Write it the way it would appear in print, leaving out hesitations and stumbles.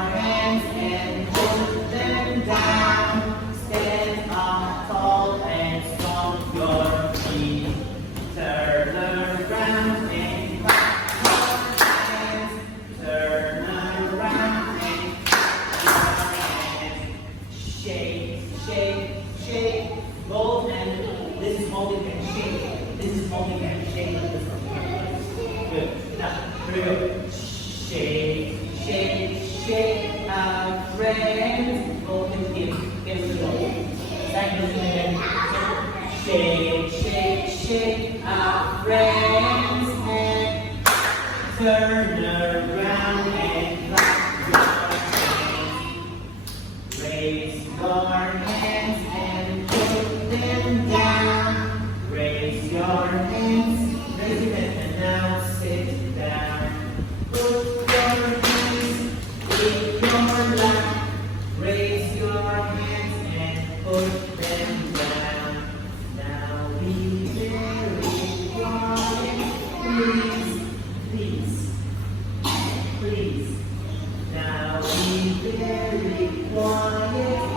hands and put them down. Stand up tall and stomp your feet. Turn around and clap your hands. Turn around and clap your hands. Shake, shake, shake. Roll and this is holding and shake. This is holding and shake. Good. Now, here we go. Shake, shake, shake our friends. Go and give the roll. Second again. Shake, shake, shake our friends and turn around and clap your hands. Raise your hands and put them down. Raise your hands, raise them and now sit down. Put your hands in your lap. Raise your hands and put them down. Now be very quiet, please, please, please. Now be very quiet.